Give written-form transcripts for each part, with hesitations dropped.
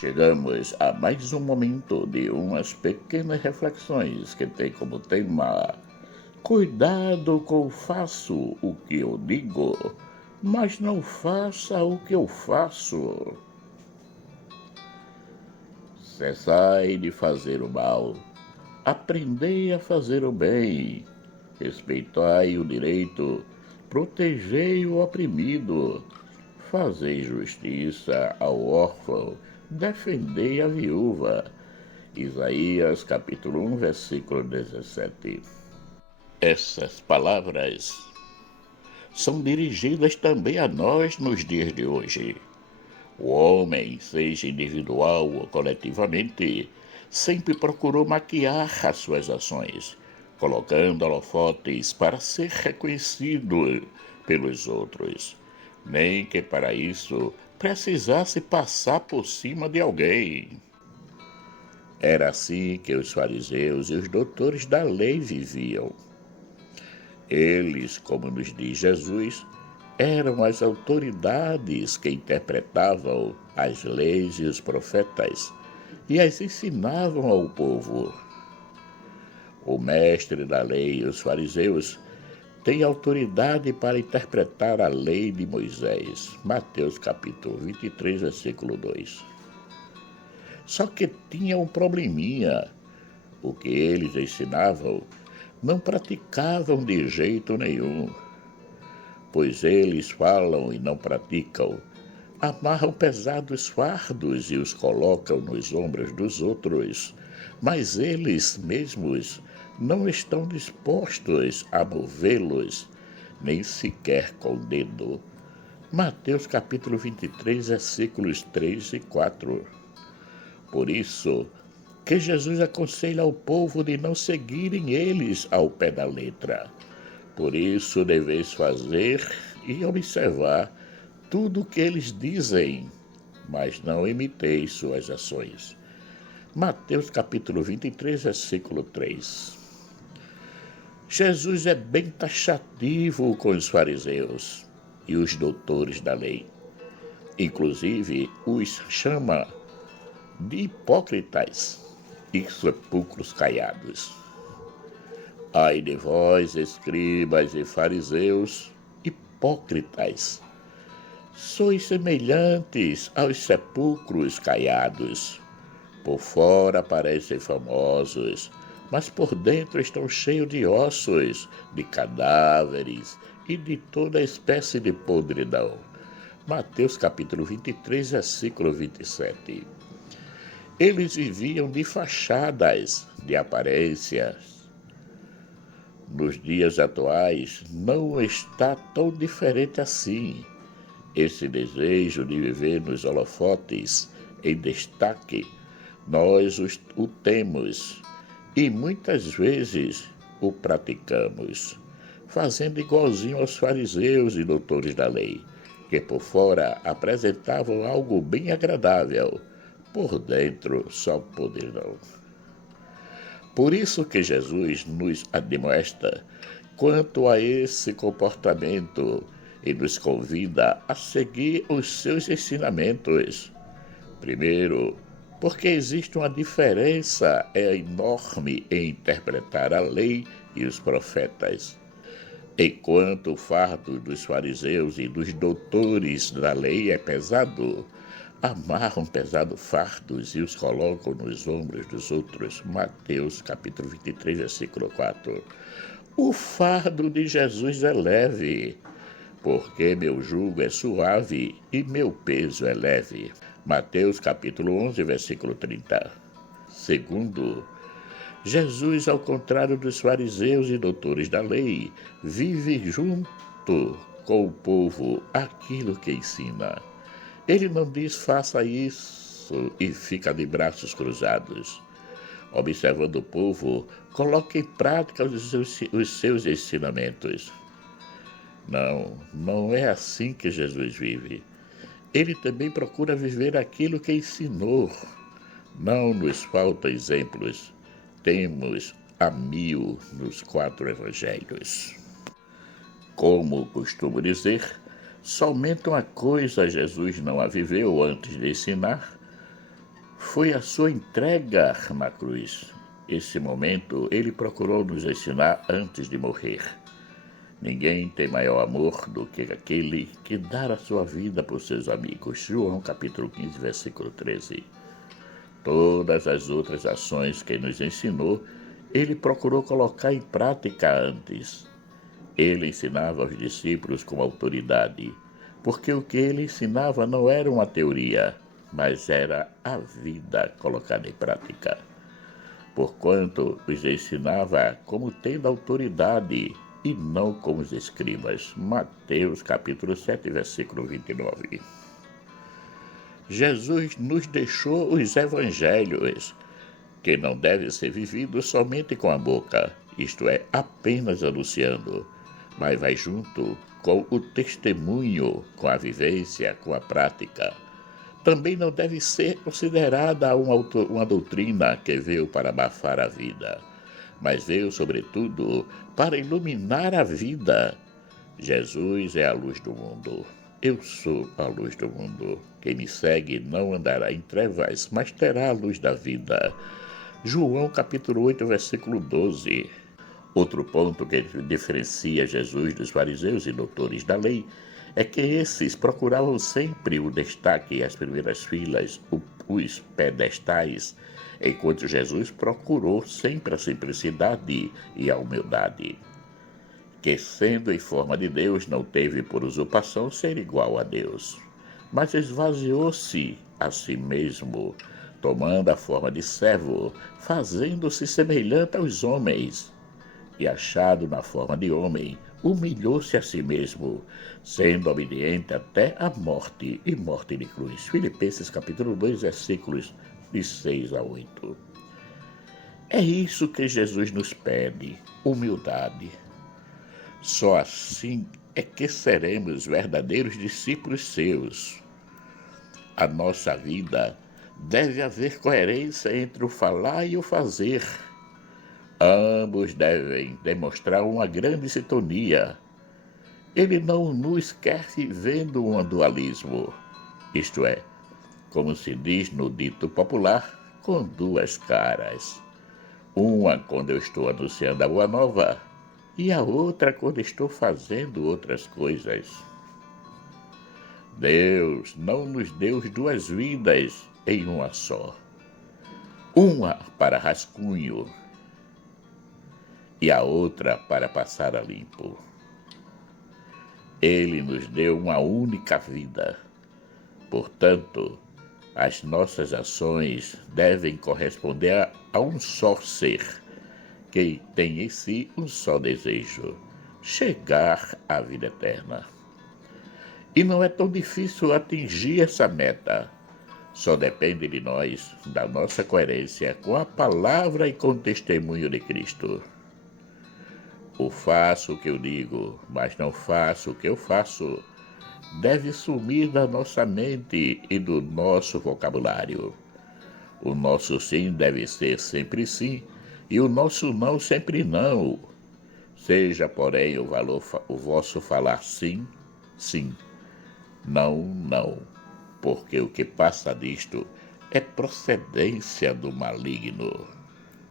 Chegamos a mais um momento de umas pequenas reflexões que tem como tema: cuidado com faço o que eu digo, mas não faça o que eu faço. Cessai de fazer o mal, aprendei a fazer o bem, respeitai o direito, protegei o oprimido, fazei justiça ao órfão, defendei a viúva. Isaías capítulo 1, versículo 17. Essas palavras são dirigidas também a nós nos dias de hoje. O homem, seja individual ou coletivamente, sempre procurou maquiar as suas ações, colocando holofotes para ser reconhecido pelos outros, nem que para isso precisasse passar por cima de alguém. Era assim que os fariseus e os doutores da lei viviam. Eles, como nos diz Jesus, eram as autoridades que interpretavam as leis e os profetas e as ensinavam ao povo. O mestre da lei e os fariseus têm autoridade para interpretar a lei de Moisés. Mateus capítulo 23, versículo 2. Só que tinha um probleminha. O que eles ensinavam não praticavam de jeito nenhum. Pois eles falam e não praticam, amarram pesados fardos e os colocam nos ombros dos outros, mas eles mesmos não estão dispostos a movê-los, nem sequer com o dedo. Mateus capítulo 23, versículos 3 e 4. Por isso que Jesus aconselha ao povo de não seguirem eles ao pé da letra. Por isso deveis fazer e observar tudo o que eles dizem, mas não imiteis suas ações. Mateus capítulo 23, versículo 3. Jesus é bem taxativo com os fariseus e os doutores da lei. Inclusive, os chama de hipócritas e sepulcros caiados. Ai de vós, escribas e fariseus, hipócritas! Sois semelhantes aos sepulcros caiados. Por fora parecem famosos, mas por dentro estão cheios de ossos, de cadáveres e de toda espécie de podridão. Mateus capítulo 23, versículo 27. Eles viviam de fachadas, de aparências. Nos dias atuais, não está tão diferente assim. Esse desejo de viver nos holofotes, em destaque, nós o temos e muitas vezes o praticamos, fazendo igualzinho aos fariseus e doutores da lei, que por fora apresentavam algo bem agradável, por dentro só podridão. Por isso que Jesus nos admoesta quanto a esse comportamento e nos convida a seguir os seus ensinamentos. Primeiro, porque existe uma diferença enorme em interpretar a lei e os profetas. Enquanto o fardo dos fariseus e dos doutores da lei é pesado, amarram pesados fardos e os colocam nos ombros dos outros. Mateus capítulo 23, versículo 4. O fardo de Jesus é leve, porque meu jugo é suave e meu peso é leve. Mateus capítulo 11, versículo 30. Segundo, Jesus, ao contrário dos fariseus e doutores da lei, vive junto com o povo aquilo que ensina. Ele não diz faça isso e fica de braços cruzados. Observando o povo, coloca em prática os seus ensinamentos. Não é assim que Jesus vive. Ele também procura viver aquilo que ensinou. Não nos faltam exemplos. Temos a 1000 nos 4 evangelhos. Como costumo dizer, somente uma coisa Jesus não a viveu antes de ensinar, foi a sua entrega na cruz. Esse momento ele procurou nos ensinar antes de morrer. Ninguém tem maior amor do que aquele que dá a sua vida por seus amigos. João capítulo 15, versículo 13. Todas as outras ações que nos ensinou, ele procurou colocar em prática antes. Ele ensinava aos discípulos com autoridade, porque o que ele ensinava não era uma teoria, mas era a vida colocada em prática. Porquanto os ensinava como tendo autoridade e não como os escribas. Mateus capítulo 7, versículo 29. Jesus nos deixou os evangelhos, que não devem ser vividos somente com a boca, isto é, apenas anunciando, mas vai junto com o testemunho, com a vivência, com a prática. Também não deve ser considerada uma doutrina que veio para abafar a vida, mas veio, sobretudo, para iluminar a vida. Jesus é a luz do mundo. Eu sou a luz do mundo. Quem me segue não andará em trevas, mas terá a luz da vida. João capítulo 8, versículo 12. Outro ponto que diferencia Jesus dos fariseus e doutores da lei é que esses procuravam sempre o destaque e as primeiras filas, os pedestais, enquanto Jesus procurou sempre a simplicidade e a humildade, que sendo em forma de Deus não teve por usurpação ser igual a Deus, mas esvaziou-se a si mesmo, tomando a forma de servo, fazendo-se semelhante aos homens, e achado na forma de homem, humilhou-se a si mesmo, sendo obediente até a morte e morte de cruz. Filipenses capítulo 2, versículos de 6 a 8. É isso que Jesus nos pede, humildade. Só assim é que seremos verdadeiros discípulos seus. A nossa vida deve haver coerência entre o falar e o fazer. Ambos devem demonstrar uma grande sintonia. Ele não nos quer vivendo um dualismo, isto é, como se diz no dito popular, com duas caras. Uma quando eu estou anunciando a boa nova e a outra quando estou fazendo outras coisas. Deus não nos deu duas vidas em uma só. Uma para rascunho e a outra para passar a limpo. Ele nos deu uma única vida. Portanto, as nossas ações devem corresponder a um só ser, que tem em si um só desejo: chegar à vida eterna. E não é tão difícil atingir essa meta. Só depende de nós, da nossa coerência com a palavra e com o testemunho de Cristo. O faço o que eu digo, mas não faço o que eu faço, deve sumir da nossa mente e do nosso vocabulário. O nosso sim deve ser sempre sim, e o nosso não sempre não. Seja, porém, o vosso falar sim, sim, não, não, porque o que passa disto é procedência do maligno.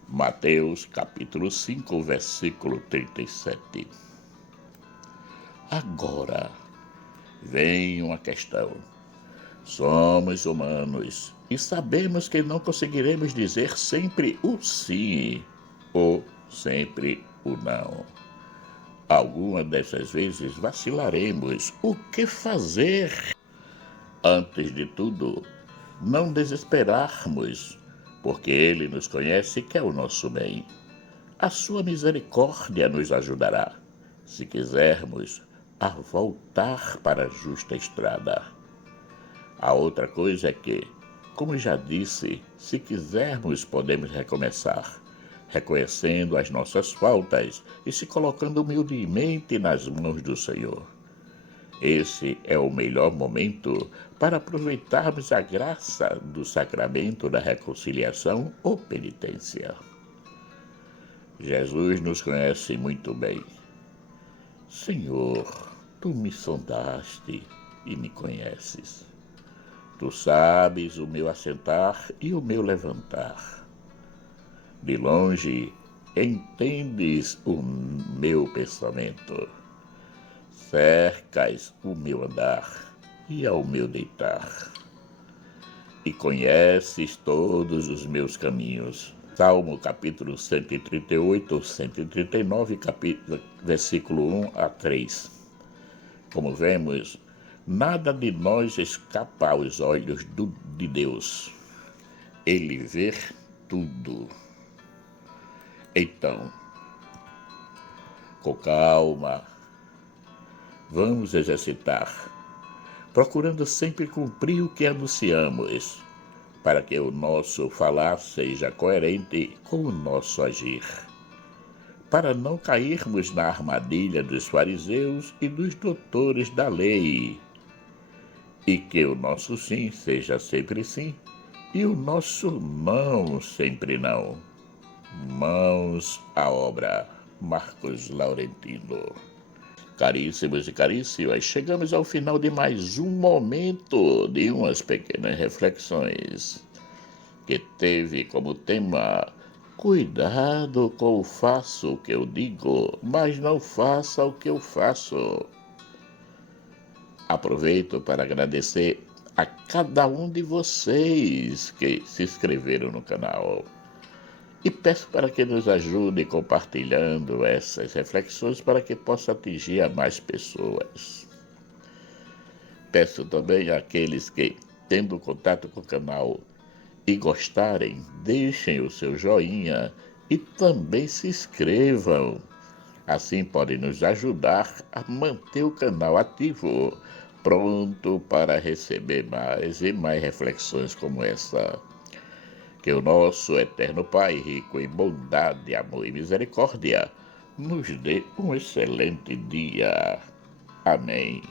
Mateus capítulo 5, versículo 37. Agora, vem uma questão. Somos humanos e sabemos que não conseguiremos dizer sempre o sim ou sempre o não. Algumas dessas vezes vacilaremos. O que fazer? Antes de tudo, não desesperarmos, porque Ele nos conhece e quer o nosso bem. A sua misericórdia nos ajudará, se quisermos, a voltar para a justa estrada. A outra coisa é que, como já disse, se quisermos podemos recomeçar, reconhecendo as nossas faltas e se colocando humildemente nas mãos do Senhor. Esse é o melhor momento para aproveitarmos a graça do sacramento da reconciliação ou penitência. Jesus nos conhece muito bem. Senhor, tu me sondaste e me conheces. Tu sabes o meu assentar e o meu levantar. De longe entendes o meu pensamento. Cercas o meu andar e ao meu deitar. E conheces todos os meus caminhos. Salmo capítulo 138, 139, versículo 1 a 3. Como vemos, nada de nós escapa aos olhos de Deus. Ele vê tudo. Então, com calma, vamos exercitar, procurando sempre cumprir o que anunciamos, para que o nosso falar seja coerente com o nosso agir, para não cairmos na armadilha dos fariseus e dos doutores da lei, e que o nosso sim seja sempre sim, e o nosso não sempre não. Mãos à obra. Marcos Laurentino. Caríssimos e caríssimas, chegamos ao final de mais um momento de umas pequenas reflexões, que teve como tema: cuidado com o faço o que eu digo, mas não faça o que eu faço. Aproveito para agradecer a cada um de vocês que se inscreveram no canal. E peço para que nos ajude compartilhando essas reflexões para que possa atingir a mais pessoas. Peço também àqueles que, tendo contato com o canal e gostarem, deixem o seu joinha e também se inscrevam. Assim podem nos ajudar a manter o canal ativo, pronto para receber mais e mais reflexões como essa. Que o nosso eterno Pai, rico em bondade, amor e misericórdia, nos dê um excelente dia. Amém.